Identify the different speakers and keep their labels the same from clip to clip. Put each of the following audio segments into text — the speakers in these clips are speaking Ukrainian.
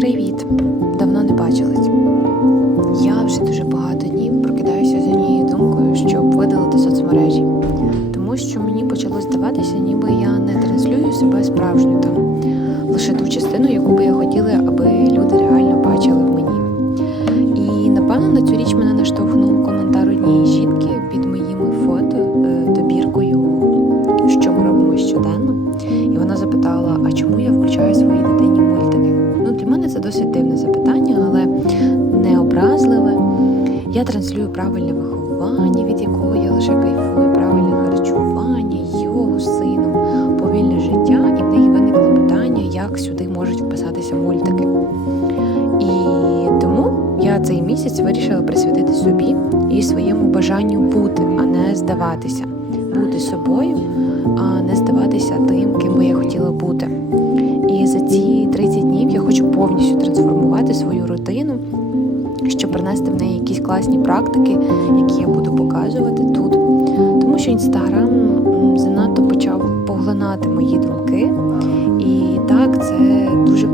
Speaker 1: Привіт! Давно не бачились. Я вже дуже багато днів прокидаюся з однією думкою, щоб видалити соцмережі, тому що мені почало здаватися, ніби я не транслюю себе справжню там, лише ту частину, яку би я хотіла, аби люди реально бачили в мені. І напевно на цю річ мене наштовхнув коментар однієї жінки досить дивне запитання, але не образливе. Я транслюю правильне виховання, від якого я лише кайфую, правильне харчування, йогу з сином, повільне життя, і в неї виникло питання, як сюди можуть вписатися мультики. І тому я цей місяць вирішила присвятити собі і своєму бажанню бути, а не здаватися, бути собою, а не здаватися тим, ким би я хотіла бути. І за ці повністю трансформувати свою рутину, щоб принести в неї якісь класні практики, які я буду показувати тут. Тому що інстаграм занадто почав поглинати мої думки. І так, це дуже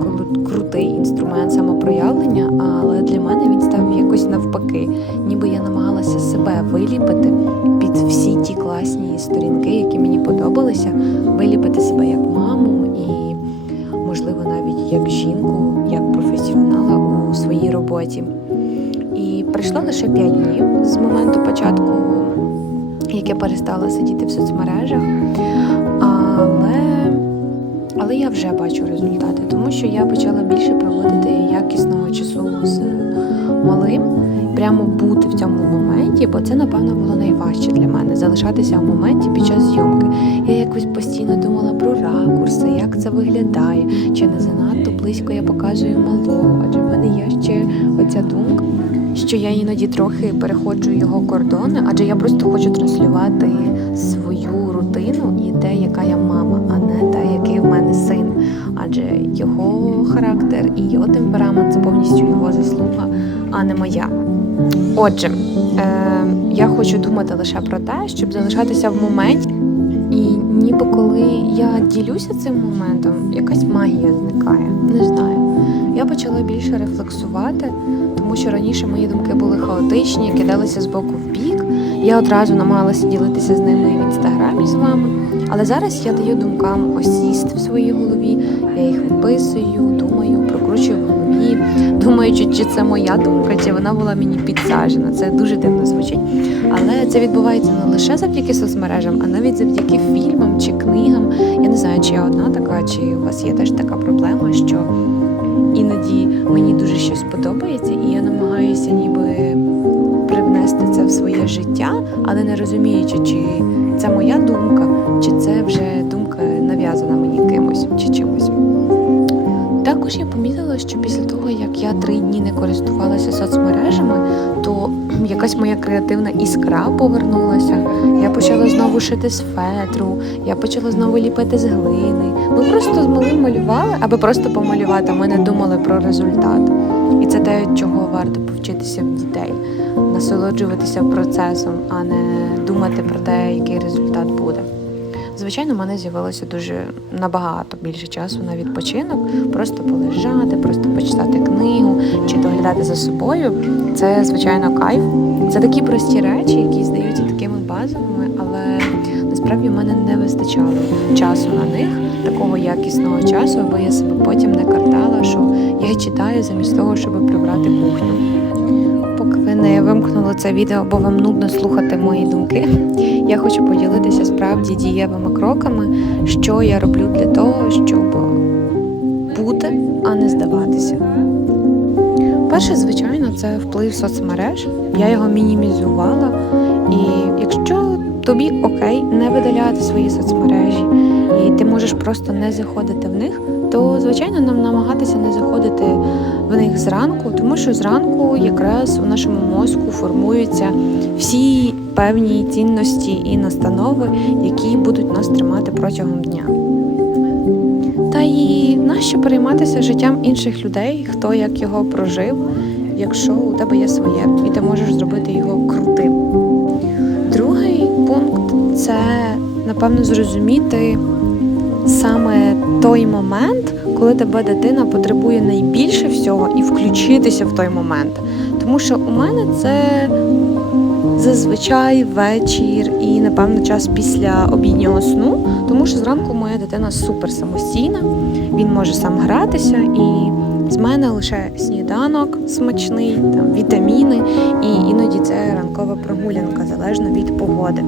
Speaker 1: крутий інструмент самопроявлення, але для мене він став якось навпаки, ніби я намагалася себе виліпити під всі ті класні сторінки, які мені подобалися, виліпити себе як маму і, можливо, навіть як жінку, роботі. І пройшло лише 5 днів з моменту початку, як я перестала сидіти в соцмережах. Але, але я вже бачу результати, тому що я почала більше проводити якісного часу з малим, прямо бути в цьому моменті, бо це, напевно, було найважче для мене залишатися в моменті під час зйомки. Я якось постійно думала про ракурси, як це виглядає, чи не занадто близько я показую малого, адже в мене є ще оця думка. Що я іноді трохи переходжу його кордони, адже я просто хочу транслювати свою Адже його характер і його темперамент це повністю його заслуга, а не моя. Отже, е, я хочу думати лише про те, щоб залишатися в моменті. І ніби коли я ділюся цим моментом, якась магія зникає. Не знаю. Я почала більше рефлексувати, тому що раніше мої думки були хаотичні, кидалися з боку в бік. Я одразу намагалася ділитися з ними в інстаграмі з вами. Але зараз я даю думкам осісти в своїй голові, я їх виписую, думаю, прокручую в голові, думаючи, чи це моя думка, чи вона була мені підсаджена. Це дуже дивно звучить. Але це відбувається не лише завдяки соцмережам, а навіть завдяки фільмам чи книгам. Я не знаю, чи я одна така, чи у вас є теж така проблема, що іноді мені дуже щось подобається, і я намагаюся ніби привнести це в своє життя, але не розуміючи, чи це моя думка, чи це вже думка нав'язана мені кимось чи чимось. Також я помітила, що після того, як я три дні не користувалася соцмережами, то якась моя креативна іскра повернулася. Я почала знову шити з фетру, я почала знову ліпити з глини. Ми просто з малим малювали, аби просто помалювати. Ми не думали про результат. І це те, чого варто повчитися в дітей, насолоджуватися процесом, а не думати про те, який результат буде. Звичайно, в мене з'явилося дуже набагато більше часу на відпочинок, просто полежати, просто почитати книгу чи доглядати за собою. Це звичайно кайф. Це такі прості речі, які здаються такими базовими, але насправді в мене не вистачало часу на них, такого якісного часу, аби я себе потім не картала, що я читаю замість того, щоб прибрати кухню. Не вимкнули це відео, бо вам нудно слухати мої думки, я хочу поділитися справді дієвими кроками, що я роблю для того, щоб бути, а не здаватися. Перше, звичайно, це вплив соцмереж. Я його мінімізувала. І якщо тобі окей не видаляти свої соцмережі, і ти можеш просто не заходити в них, то звичайно нам намагатися не заходити в них зранку, тому що зранку якраз у нашому мозку формуються всі певні цінності і настанови, які будуть нас тримати протягом дня. Та і нащо перейматися життям інших людей, хто як його прожив, якщо у тебе є своє, і ти можеш зробити його крутим. Другий пункт це напевно зрозуміти, саме той момент, коли тебе дитина потребує найбільше всього і включитися в той момент. Тому що у мене це зазвичай вечір і, напевно, час після обіднього сну, тому що зранку моя дитина супер самостійна, він може сам гратися, і з мене лише сніданок смачний, там вітаміни, і іноді це ранкова прогулянка, залежно від погоди.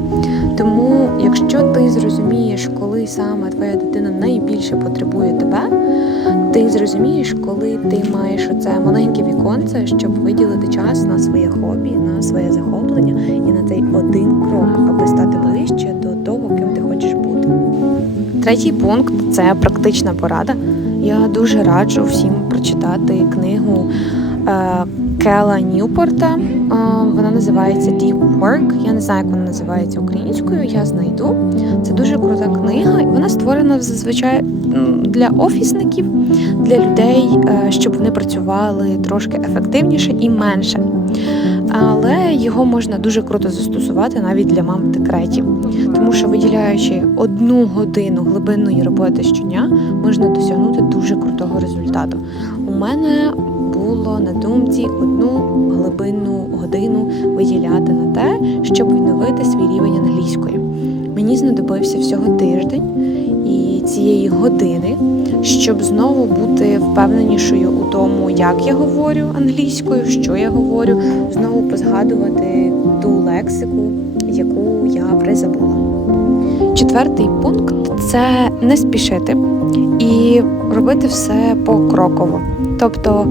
Speaker 1: Тому, якщо ти зрозумієш, коли саме твоя дитина найбільше потребує тебе, ти зрозумієш, коли ти маєш оце маленьке віконце, щоб виділити час на своє хобі, на своє захоплення і на цей один крок, аби стати ближче до того, ким ти хочеш бути. Третій пункт це практична порада. Я дуже раджу всім прочитати книгу е, Кела Ньюпорта. Е, Вона називається Deep Work. Я не знаю, як вона називається українською. Я знайду. Це дуже крута книга. і Вона створена зазвичай для офісників, для людей, е, щоб вони працювали трошки ефективніше і менше. Але його можна дуже круто застосувати навіть для мам в декреті, тому що виділяючи одну годину глибинної роботи щодня, можна досягнути крутого результату. У мене було на думці одну глибинну годину виділяти на те, щоб відновити свій рівень англійської. Мені знадобився всього тиждень і цієї години, щоб знову бути впевненішою у тому, як я говорю англійською, що я говорю, знову позгадувати ту лексику, яку я призабула. Четвертий пункт це не спішити і робити все покроково. Тобто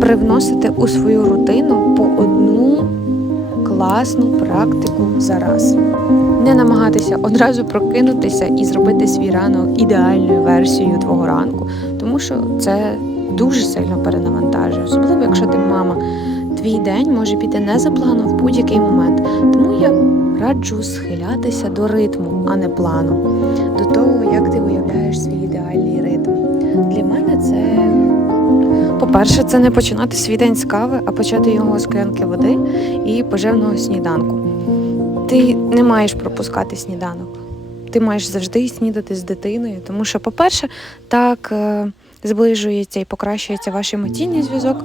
Speaker 1: привносити у свою рутину по одну класну практику за раз. Не намагатися одразу прокинутися і зробити свій ранок ідеальною версією твого ранку, тому що це дуже сильно перенавантажує, особливо якщо ти мама. Твій день може піти не за планом в будь-який момент. Тому я раджу схилятися до ритму, а не плану, до того, як ти виявляєш свій ідеальний ритм. Для мене це, по-перше, це не починати свій день з кави, а почати його з склянки води і поживного сніданку. Ти не маєш пропускати сніданок. Ти маєш завжди снідати з дитиною, тому що, по-перше, так е, зближується і покращується ваш емоційний зв'язок.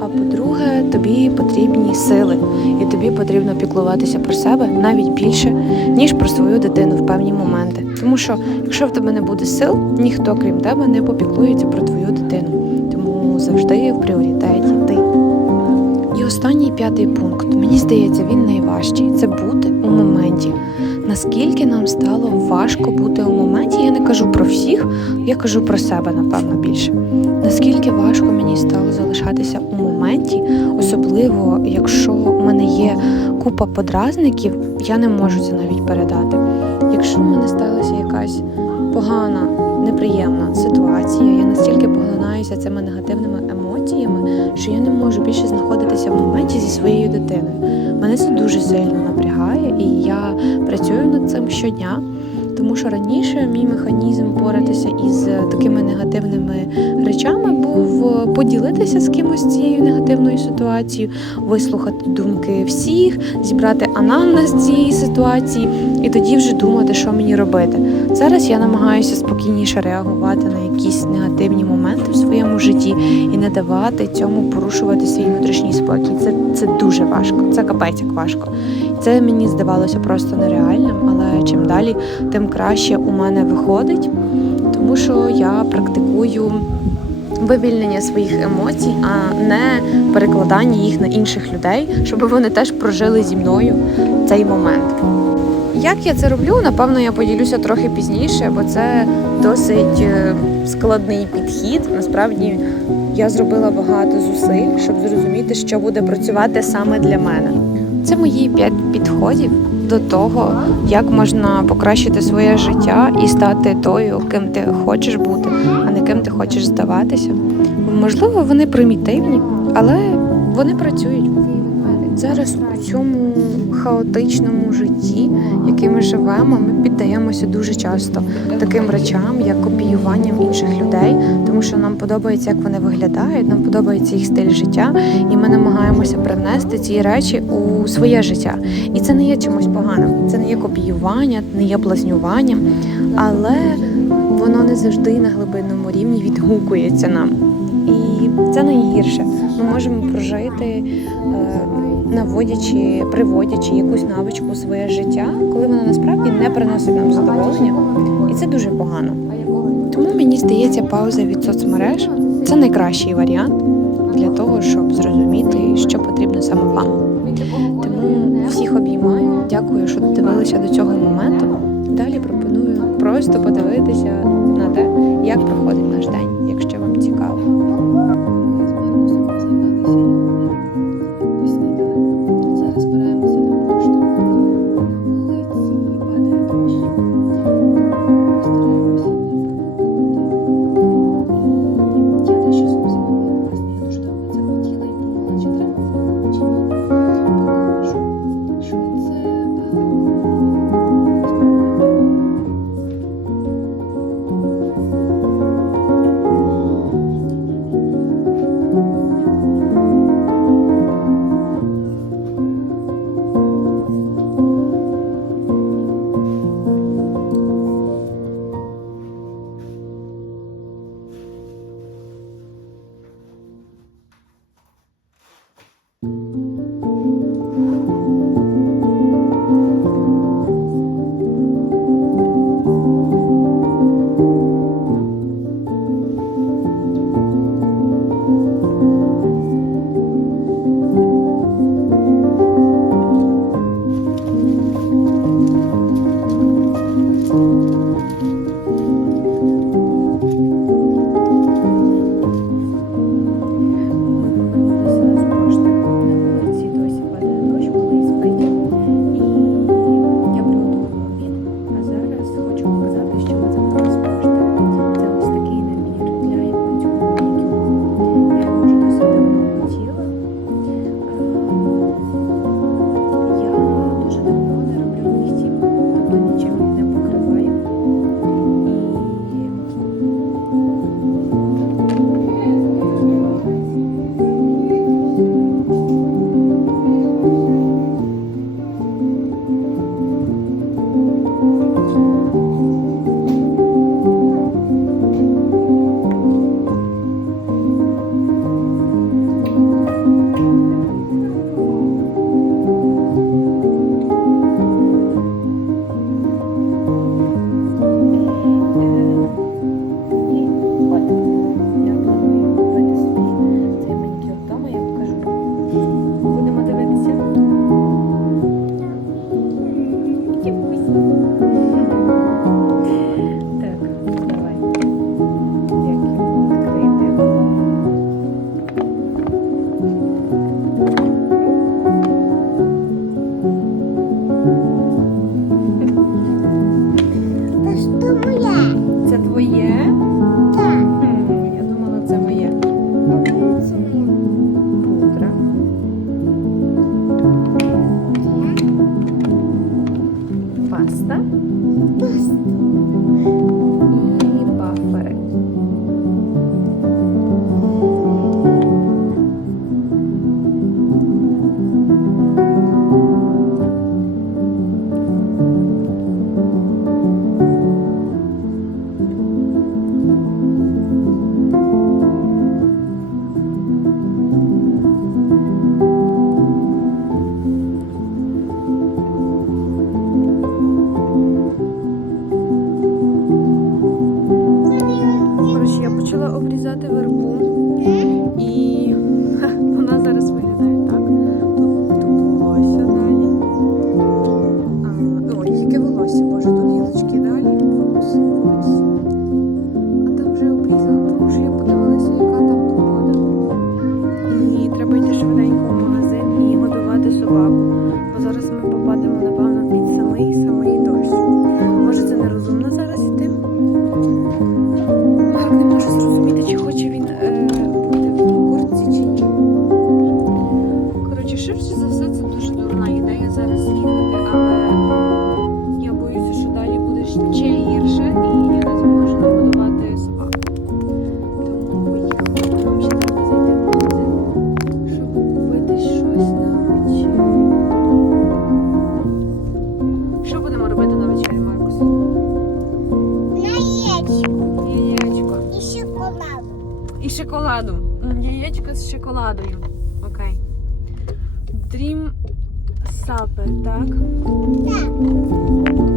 Speaker 1: А по-друге, тобі потрібні сили, і тобі потрібно піклуватися про себе навіть більше, ніж про свою дитину в певні моменти. Тому що, якщо в тебе не буде сил, ніхто крім тебе не попіклується про твою дитину. Тому завжди в пріоритеті ти. І останній п'ятий пункт. Мені здається, він найважчий це бути у моменті. Наскільки нам стало важко бути у моменті, я не кажу про всіх, я кажу про себе, напевно, більше. Наскільки важко мені стало залишатися у моменті, особливо якщо у мене є купа подразників, я не можу це навіть передати. Якщо в мене сталася якась погана, неприємна ситуація, я настільки поглинаюся цими негативними емоціями, що я не можу більше знаходитися в моменті зі своєю дитиною. Мене це дуже сильно напрягає, і я працюю над цим щодня. Тому що раніше мій механізм боротися із такими негативними речами був е, поділитися з кимось цією негативною ситуацією, вислухати думки всіх, зібрати анамнез цієї ситуації і тоді вже думати, що мені робити. Зараз я намагаюся спокійніше реагувати на якісь негативні моменти в своєму житті і не давати цьому порушувати свій внутрішній спокій. Це, це дуже важко, це капець як важко. Це мені здавалося просто нереальним, але чим далі, тим краще у мене виходить, тому що я практикую вивільнення своїх емоцій, а не перекладання їх на інших людей, щоб вони теж прожили зі мною цей момент. Як я це роблю, напевно, я поділюся трохи пізніше, бо це досить е, складний підхід. Насправді я зробила багато зусиль, щоб зрозуміти, що буде працювати саме для мене. Це мої п'ять підходів до того, як можна покращити своє життя і стати тою, ким ти хочеш бути, а не ким ти хочеш здаватися. Можливо, вони примітивні, але вони працюють. Зараз у цьому хаотичному житті, який ми живемо, ми піддаємося дуже часто таким речам, як копіюванням інших людей, тому що нам подобається, як вони виглядають, нам подобається їх стиль життя, і ми намагаємося привнести ці речі у своє життя. І це не є чимось поганим. Це не є копіювання, не є блазнюванням, але воно не завжди на глибинному рівні відгукується нам. І це найгірше. Ми можемо прожити. Е, наводячи, приводячи якусь навичку у своє життя, коли вона насправді не приносить нам задоволення, і це дуже погано. Тому мені здається, пауза від соцмереж це найкращий варіант для того, щоб зрозуміти, що потрібно саме вам. Тому всіх обіймаю. Дякую, що додивилися до цього моменту. Далі пропоную просто подивитися на те, як проходить наш день, якщо вам цікаво.
Speaker 2: М, Яєчко з шоколадою. Окей. Dream Supper, так?
Speaker 1: Так.